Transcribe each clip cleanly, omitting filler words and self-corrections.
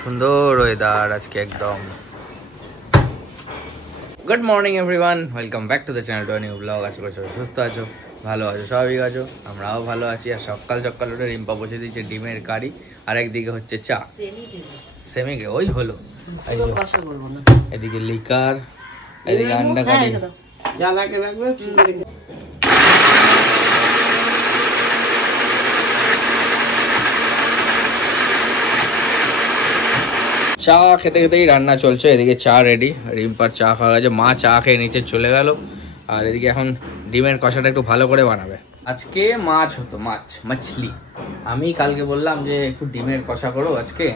সুন্দর ওয়েদার আজকে একদম। Good morning everyone, welcome back to the channel to new blog. আশা করি সবাই সুস্থ আছো, ভালো আছো, স্বাভাবিক আছো, আমরাও ভালো আছি। আর সকাল সকাল উঠে রিম্পা বসে দিয়েছে ডিমের কারি, আর একদিকে হচ্ছে চা। সেমিকে ওই হলো, এদিকে লিকার, এদিকে আন্ডা কারি। চা খেতে খেতেই রান্না চলছে, এদিকে চা রেডি, রিম্পার চা খাওয়া গেছে, মা চা খেয়ে নিচে চলে গেল। আর এদিকে এখন ডিমের কষাটা একটু ভালো করে বানাবে। আজকে মাছ হতো, মাছলি। আমি কালকে বললাম যে একটু ডিমের কষা করো আজকে,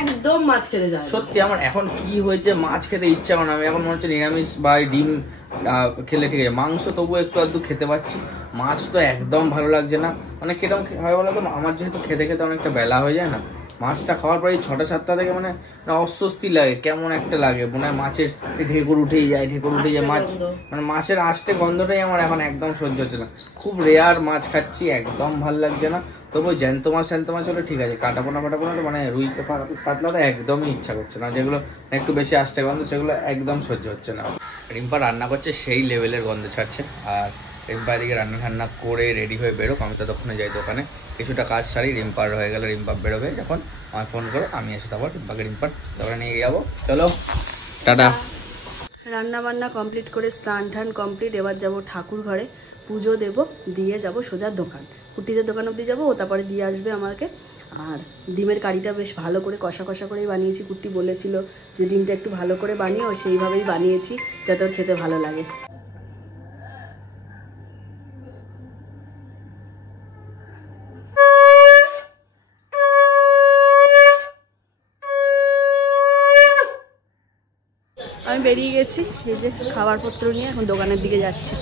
একদম মাছ খেতে যায়। সত্যি আমার এখন কি হয়েছে, মাছ খেতে ইচ্ছা করে না। আমি এখন মনে হচ্ছে নিরামিষ বা ডিম খেলে ঠিক আছে, মাংস তবুও একটু আধটু খেতে পারছি, মাছ তো একদম ভালো লাগছে না। মানে কিরকম হয় বলো তো, আমার যেহেতু খেতে খেতে অনেকটা বেলা হয়ে যায় না, মাছটা খাওয়ার পরে 6টা-7টা থেকে মানে অস্বস্তি লাগে, কেমন একটা লাগে, মনে হয় মাছের ঢেকুর উঠেই যায়, মাছ মানে মাছের আষ্টে গন্ধটাই আমার এখন একদম সহ্য হচ্ছে না। খুব রেয়ার মাছ খাচ্ছি, একদম ভালো লাগছে না। তবু জ্যান্ত মাছ হলে ঠিক আছে, কাটাপোনা মানে রুই কাতলাটা একদমই ইচ্ছা করছে না। যেগুলো একটু বেশি আষ্টে গন্ধ সেগুলো একদম সহ্য হচ্ছে না। রিম্পা রান্না করছে, সেই লেভেলের গন্ধ ছাড়ছে। আর রিম্পা এদিকে রান্না করে রেডি হয়ে বেরোক, আমি ততক্ষণে যাই দোকানে, কিছুটা কাজ সারি। রিম্পার হয়ে গেলে রিম্পা বেরোবে যখন, আমায় ফোন করো, আমি এসে তারপর রিম্পার দোকানে নিয়ে যাবো। চলো টাটা। রান্না বান্না কমপ্লিট করে স্নান টান কমপ্লিট, এবার যাব ঠাকুর ঘরে, পুজো দেব, দিয়ে যাব সোজা দোকান, কুটিদের দোকান অব্দি যাবো, ও তারপরে দিয়ে আসবে আমাকে। আর ডিমের কারিটা বেশ ভালো করে কষা করেই বানিয়েছি। কুটি বলেছিল যে ডিমটা একটু ভালো করে বানিয়ে, ও সেইভাবেই বানিয়েছি যাতে ওর খেতে ভালো লাগে। আমি বেরিয়ে গেছি, এই যে খাবার পত্র নিয়ে এখন দোকানের দিকে যাচ্ছি।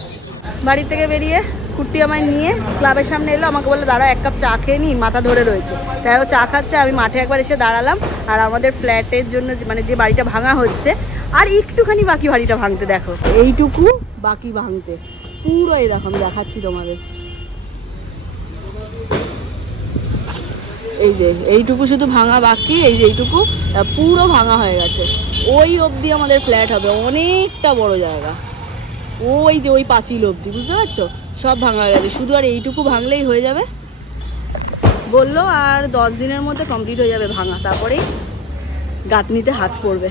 বাড়ি থেকে বেরিয়ে কুট্টি আমায় নিয়ে ক্লাবের সামনে এলো, আমাকে বললো দাঁড়া এক কাপ চা খেয়ে নি, মাথা ধরে রয়েছে। তাই ও চা খাচ্ছে, আমি মাঠে একবার এসে দাঁড়ালাম। আর আমাদের ফ্ল্যাটের জন্য মানে যে বাড়িটা ভাঙা হচ্ছে, আর একটুখানি বাকি বাড়িটা ভাঙতে, দেখো এইটুকু বাকি ভাঙতে, পুরো এই দেখো আমি দেখাচ্ছি তোমাদের, এই যে এইটুকু শুধু ভাঙা বাকি, এই যে এইটুকু পুরো ভাঙা হয়ে গেছে। ওই অবধি আমাদের ফ্ল্যাট হবে, অনেকটা বড় জায়গা, ওই যে ওই পাঁচিল অবধি, বুঝতে পারছো, সব ভাঙা হয়ে গেছে, শুধু আর এইটুকু ভাঙলেই হয়ে যাবে বললো। আর 10 দিনের মধ্যে কমপ্লিট হয়ে যাবে ভাঙা, তারপরেই গাঁথনিতে হাত পড়বে।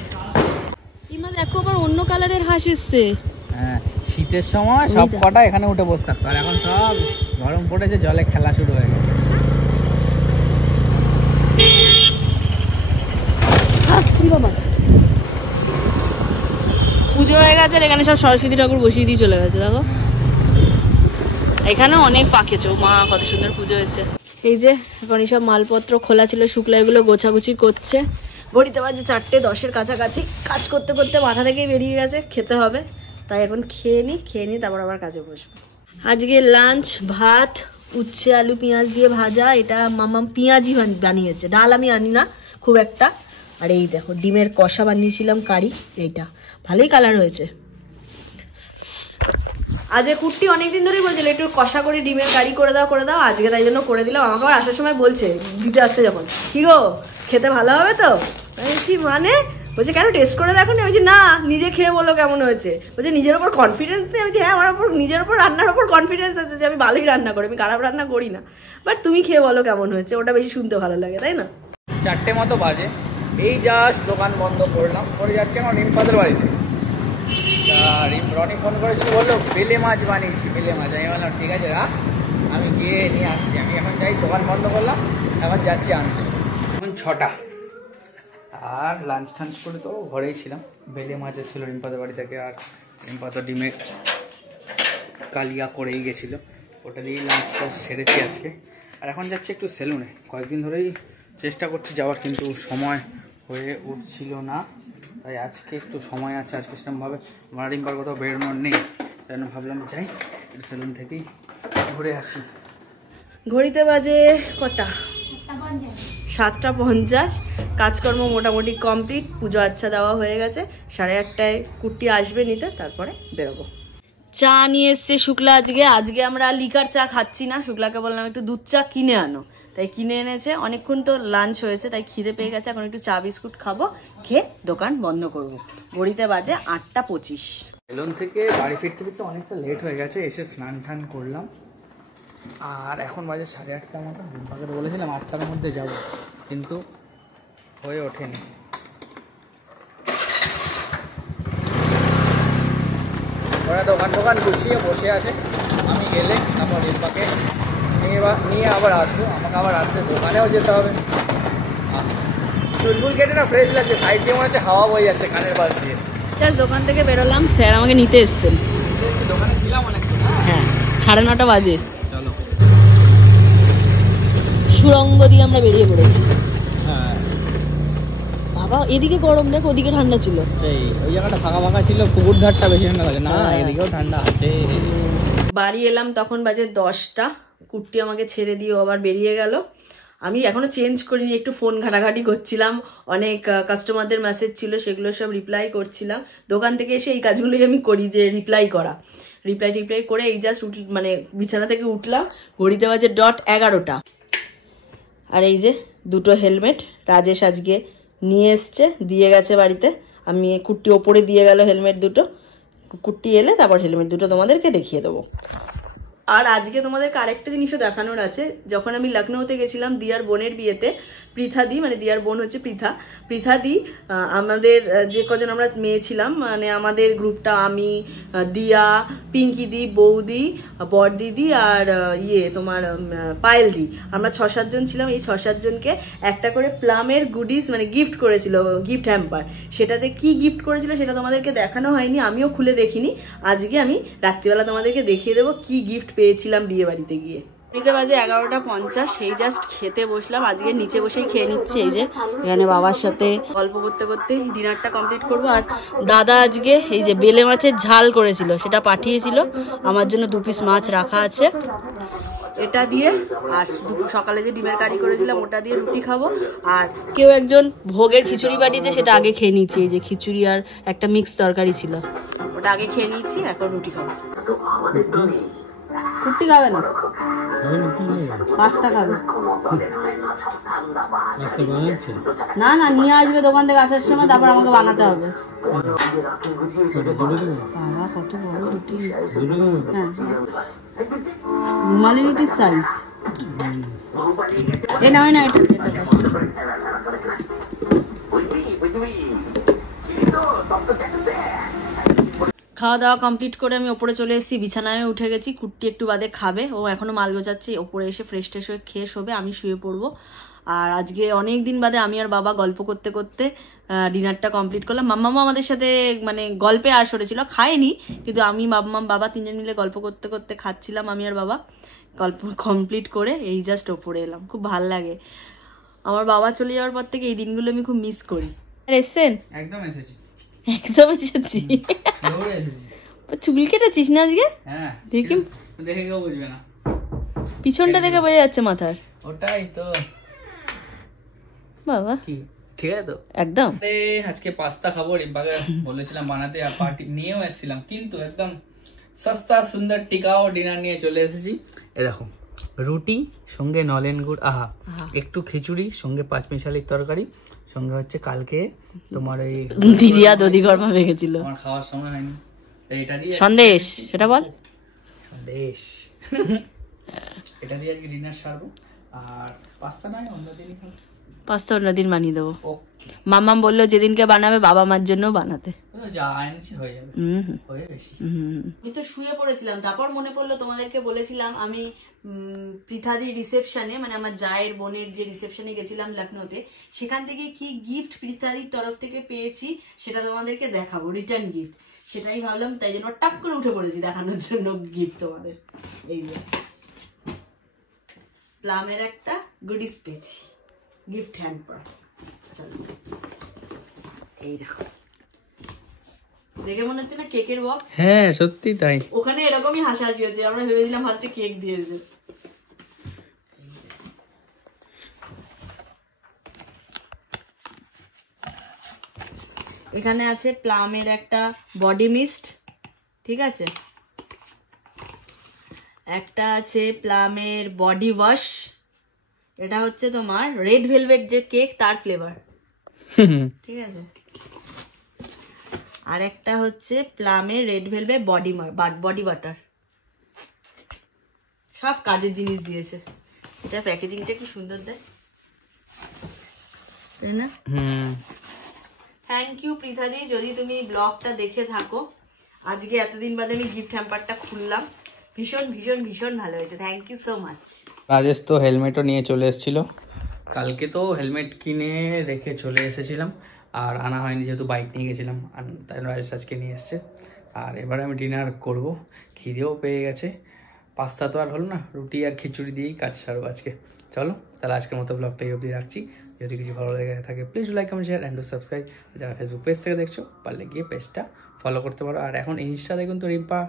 ইমা দেখো আবার অন্য কালারের হাঁস এসছে। হ্যাঁ, শীতের সময় সব কটা এখানে উঠে বসে থাকতো, আর এখন সব গরম পড়েছে, জলে খেলা শুরু হয়ে গেছে। পুজো হয়ে গেছে, এখানে সব সরস্বতী ঠাকুর বসিয়ে দিয়ে চলে গেছে, দেখো এখানে অনেক পাকেছে। মা কত সুন্দর পুজো হয়েছে। এই যে এখন এইসব মালপত্র খোলা ছিল, শুকলা, এগুলো গোছাগুছি করছে। ঘড়িতে বাজে 4:10 কাছাকাছি। কাজ করতে করতে মাথা থেকেই বেরিয়ে গেছে, খেতে হবে। তাই এখন খেয়ে নি তারপর আবার কাজে বসবো। আজকে লাঞ্চ ভাত, উচ্ছে আলু পেঁয়াজ দিয়ে ভাজা, এটা মামা পেঁয়াজি বানিয়েছে, ডাল আমি আনি না খুব একটা। আর এই দেখো ডিমের কষা বানিয়েছিলাম কারি, এইটা ভালোই কালার হয়েছে। আজকে কুট্টি অনেকদিন ধরেই বলছিল একটু কষা করে ডিমের কারি করে দাও, আজকে তাই জন্য করে দিলাম। আমাকে আবার আসার সময় বলছে, দিতে আসতে যখন, কি গো খেতে ভালো হবে তো? কি মানে, বলছে কেন টেস্ট করে দেখো না? বলছি না, নিজে খেয়ে বলো কেমন হয়েছে। বলছে নিজের ওপর কনফিডেন্স নেই? বলছি হ্যাঁ, আমার ওপর নিজের ওপর রান্নার ওপর কনফিডেন্স আছে যে আমি ভালোই রান্না করি, আমি খারাপ রান্না করি না, বাট তুমি খেয়ে বলো কেমন হয়েছে, ওটা বেশি শুনতে ভালো লাগে, তাই না? 4টে মতো বাজে, এই জাস্ট দোকান বন্ধ করলাম, করে যাচ্ছি আমার রিম্পাদের বাড়িতে। রনি ফোন করেছিল, বললো বেলে মাছ বানিয়েছি, বেলে মাছ। আমি বললাম ঠিক আছে রাখ, আমি গিয়ে নিয়ে আসছি। আমি এখন যাই, দোকান বন্ধ করলাম, এখন যাচ্ছি আনতে। এখন 6টা, আর লাঞ্চ টাঞ্চ করে তো ঘরেই ছিলাম। বেলে মাছ এসেছিলো রিম্পাদের বাড়ি থেকে, আর রিম্পা তো ডিমে কালিয়া করেই গেছিলো, ওটা দিয়েই লাঞ্চটা সেরেছি আজকে। আর এখন যাচ্ছি একটু সেলুনে, কয়েকদিন ধরেই চেষ্টা করছি যাওয়ার, কিন্তু সময় হয়ে উঠছিল না। তাই আজকে একটু সময় আছে, আজকে সেরকমভাবে আমার রিম্পার কোথাও বেরোনোর নেই, তাই জন্য ভাবলাম যাই একটু সেলুন থেকেই ঘুরে আসি। ঘড়িতে বাজে কটা? 7:50। কাজকর্ম মোটামুটি কমপ্লিট, পুজো আচ্ছা দেওয়া হয়ে গেছে। 8:30টায় কুট্টি আসবে নিতে, তারপরে বেরোবো। চা নিয়ে এসছে শুক্লা। আজকে আমরা লিকার চা খাচ্ছি না। শুক্লাকে বললাম একটু দুধ চা কিনে আনো, তাই কিনে এনেছে। অনেকক্ষণ তো লাঞ্চ হয়েছে, তাই খিদে পেয়ে গেছে। এখন একটু চা বিস্কুট খাবো, খেয়ে দোকান বন্ধ করবো। ঘড়িতে বাজে 8:25। সেলুন থেকে বাড়ি ফিরতে ফিরতে অনেকটা লেট হয়ে গেছে। এসে স্নান টান করলাম, আর এখন বাজে 8:30টার মতো। ডিম্পাকে বলেছিলাম 8টার মধ্যে যাব, কিন্তু হয়ে ওঠেনি। ওরা দোকান গুছিয়ে বসে আছে। আমি গেলে তারপর ডিম্পাকে নিয়ে আবার আসবো। আমাকে আবার আসতে দোকানেও যেতে হবে। চুলগুল কেটে না ফ্রেশ লাগছে, সাইড দিয়ে মনে হচ্ছে হাওয়া বয়ে যাচ্ছে কানের পাশ দিয়ে। দোকান থেকে বেরোলাম, স্যার আমাকে নিতে এসছেন। দোকানে ছিলাম অনেকক্ষণ। হ্যাঁ, 9:30 বাজে। চলো, সুরঙ্গ দিয়ে আমরা বেরিয়ে পড়েছি। হ্যাঁ বাবা, এদিকে গরম দেখ, ওদিকে ঠান্ডা ছিল। সেই ওই জায়গাটা ফাঁকা ছিল, পুকুর ধারটা বেশি ঠান্ডা লাগে না, এদিকেও ঠান্ডা আছে। বাড়ি এলাম তখন বাজে 10টা। কুট্টি আমাকে ছেড়ে দিয়ে আবার বেরিয়ে গেল। আমি এখনো চেঞ্জ করিনি, একটু ফোন ঘাটাঘাটি করছিলাম। অনেক কাস্টমারদের মেসেজ ছিল, সেগুলো সব রিপ্লাই করছিলাম। দোকান থেকে এসে এই কাজগুলোই আমি করি, যে রিপ্লাই করে এই জাস্ট মানে বিছানা থেকে উঠলাম। ঘড়িতে বাজে 11:00। আর এই যে দুটো হেলমেট রাজেশ আজকে নিয়ে এসছে, দিয়ে গেছে বাড়িতে। আমি কুট্টি ওপরে দিয়ে গেল হেলমেট দুটো। কুট্টি এলে তারপর হেলমেট দুটো তোমাদেরকে দেখিয়ে দেবো। আর আজকে তোমাদেরকে আরেকটা জিনিসও দেখানোর আছে। যখন আমি লখনৌতে গেছিলাম দিয়ার বোনের বিয়েতে, পৃথাদি, মানে দিয়ার বোন হচ্ছে পৃথাদি, আমাদের যে কজন আমরা মেয়ে ছিলাম, মানে আমাদের গ্রুপটা, আমি, দিয়া, পিঙ্কিদি, বৌদি, বড়দিদি আর তোমার পায়েলদি, আমরা 6-7 জন ছিলাম। এই 6-7 জনকে একটা করে প্লামের গুডিস মানে গিফট করেছিল, গিফট হ্যাম্পার। সেটাতে কি গিফট করেছিল সেটা তোমাদেরকে দেখানো হয়নি, আমিও খুলে দেখিনি। আজকে আমি রাত্রিবেলা তোমাদেরকে দেখিয়ে দেবো কি গিফট পেয়েছিলাম বিয়ে বাড়িতে গিয়ে। ঘড়িতে বাজে 11:50। সেই জাস্ট খেতে বসলাম। আজকে নিচে বসেই খেয়ে নিচ্ছি। এই যে এখানে বাবার সাথে গল্প করতে করতে ডিনারটা কমপ্লিট করবো। আর দাদা আজকে এই যে বেলে মাছের ঝাল করেছিল, সেটা পাঠিয়েছিল। আমার জন্য 2 পিস মাছ রাখা আছে, এটা দিয়ে। আর সকালে যে ডিমের কারি করেছিলাম ওটা দিয়ে রুটি খাবো। আর কেউ একজন ভোগের খিচুড়ি পাঠিয়েছে, সেটা আগে খেয়ে নিয়েছি। এই যে খিচুড়ি আর একটা মিক্স তরকারি ছিল, ওটা আগে খেয়ে নিয়েছি। এখন রুটি খাবো। কুট্টি খাবে না, পাস্তা খাবে। না না, নিয়ে আসবে দোকান থেকে আসার সময়, তারপর আমাকে বানাতে হবে। বাবা, কত বড় রুটি! হ্যাঁ, রুমালি রুটির সাইজ। এ না, এটা খাওয়া দাওয়া কমপ্লিট করে আমি ওপরে চলে এসেছি, বিছানায় উঠে গেছি। কুট্টি একটু বাদে খাবে, ও এখনো মাল গোছাচ্ছে। ওপরে এসে ফ্রেশ ট্রেশ হয়ে খেয়ে শোবে, আমি শুয়ে পড়বো। আর আজকে অনেক দিন বাদে আমি আর বাবা গল্প করতে করতে ডিনারটা কমপ্লিট করলাম। মাম্মামও আমাদের সাথে মানে গল্পে আসরে ছিল, খায়নি, কিন্তু আমি মাম্মাম বাবা 3 জন মিলে গল্প করতে করতে খাচ্ছিলাম। আমি আর বাবা গল্প কমপ্লিট করে এই জাস্ট ওপরে এলাম। খুব ভাল লাগে। আমার বাবা চলে যাওয়ার পর থেকে এই দিনগুলো আমি খুব মিস করি। এসছেন? একদম এসেছি। চুল কেটেছিস না আজকে? হ্যাঁ, দেখি, দেখে কেউ বুঝবে না। পিছনটা দেখে বোঝা যাচ্ছে মাথার। ওটাই তো বাবা, ঠিক আছে তো একদম। আজকে পাস্তা খাবো, রিম্পাকে বলেছিলাম বানাতে, আর পার্টি নিয়েও এসেছিলাম, কিন্তু একদম সস্তা সুন্দর টিকাও ডিনার নিয়ে চলে এসেছি। এ দেখো, রুটি সঙ্গে নলেন গুড়, আহা, একটু খিচুড়ি সঙ্গে 5 মিশালির তরকারি, সঙ্গে হচ্ছে কালকে তোমার ওই দিদিয়া দধি গরমা ভেঙেছিল, আমার খাওয়ার সময় হয়নি, এটা দিয়ে সন্দেশ, সেটা বল সন্দেশ এটা দিয়ে আজকে ডিনার সারবো। আর পাস্তা নয় অন্যদিনই খাবো, পাস্তা অন্যদিন বানিয়ে দেবো। মাম্মাম বললো যেদিনকে বানাবে বাবা মার জন্য বানাতে, যা এনেছি হয়ে যাবে, হয়ে বেশি। আমি তো শুয়ে পড়েছিলাম, তারপর মনে পড়লো তোমাদেরকে বলেছিলাম আমি পৃথাদি রিসেপশনে, মানে আমার জায়ের বোনের যে রিসেপশনে গেছিলাম লখনৌতে, সেখান থেকে কি গিফট পৃথাদির তরফ থেকে পেয়েছি সেটা তোমাদেরকে দেখাবো, রিটার্ন গিফট। সেটাই ভাবলাম, তাই জন্য টাক করে উঠে পড়েছি দেখানোর জন্য গিফট তোমাদের। এই যে প্লামের একটা গুডিস পেয়েছি, গিফট হ্যাম্পার। চলো, এই দেখো, দেখে মনে হচ্ছে না কেকের বক্স? হ্যাঁ সত্যি তাই, ওখানে এরকমই হাসাহাসি হয়েছে, আমরা ভেবেছিলাম ফার্স্টে কেক দিয়েছে। এখানে আছে প্লামের একটা বডি মিস্ট, ঠিক আছে, একটা আছে প্লামের বডি ওয়াশ, এটা হচ্ছে তোমার রেড ভেলভেট যে কেক তার ফ্লেভার, ঠিক আছে, আর একটা হচ্ছে প্লামের রেড ভেলভেট বডি বাটার। সব কাজের জিনিস দিয়েছে। এটা প্যাকেজিংটা কি সুন্দর দেয়, তাই না? থ্যাংক ইউ পৃথাদি, যদি তুমি ব্লগটা দেখে থাকো। আজকে এতদিন বাদে আমি গিফট হ্যাম্পারটা খুললাম, ভীষণ ভীষণ ভীষণ ভালো হয়েছে, thank you so much. Rajesh তো হেলমেটও নিয়ে চলে এসেছিল, কালকে তো হেলমেট কিনে রেখে চলে এসেছিলাম, আর আনা হয়নি যেহেতু বাইক নিয়ে গেছিলাম, তাই রাজেশ আজকে নিয়ে এসছে। আর এবারে আমি ডিনার করব, খিদেও পেয়ে গেছে, পাস্তা তো আর হলো না, রুটি আর খিচুড়ি দিয়েই কাজ সারবো আজকে। চলো তাহলে আজকের মতো ব্লগটা এই অবধি রাখছি। যদি কিছু ভালো লেগে থাকে please like comment share and subscribe. যারা ফেসবুক পেজ থেকে দেখছো পারলে গিয়ে পেজটা ফলো করতে পারো। আর এখন ইনস্টা দেখুন তো Rimpa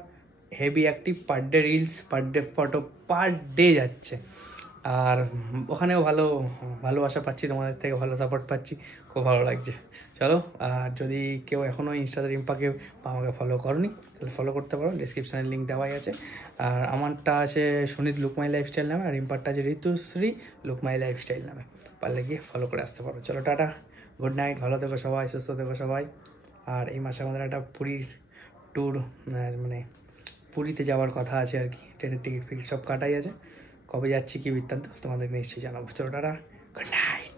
heavy active, per day reels, per day photo, per day যাচ্ছে। আর ওখানেও ভালোবাসা পাচ্ছি, তোমাদের থেকে ভালো সাপোর্ট পাচ্ছি, খুব ভালো লাগছে। চলো, আর যদি কেউ এখনও ইনস্টাতে রিম্পাকে বা আমাকে ফলো করনি তাহলে ফলো করতে পারো, ডিসক্রিপশানে লিঙ্ক দেওয়াই আছে। আর আমারটা আছে সুনীত লুকমাই লাইফস্টাইল নামে, আর রিম্পারটা আছে ঋতুশ্রী লুকমাই লাইফস্টাইল নামে, পারলে গিয়ে ফলো করে আসতে পারো। চলো টাটা, গুড নাইট, ভালো থেকো সবাই, সুস্থ থেকো সবাই। আর এই মাসে আমাদের একটা পুরীর ট্যুর, মানে পুরীতে যাওয়ার কথা আছে আর কি, ট্রেনের টিকিট ফিকিট সব কাটাই আছে। কবে যাচ্ছি কি বৃত্তান্ত তোমাদের নিশ্চয়ই জানাবো। চলো টাটা, গুড নাইট।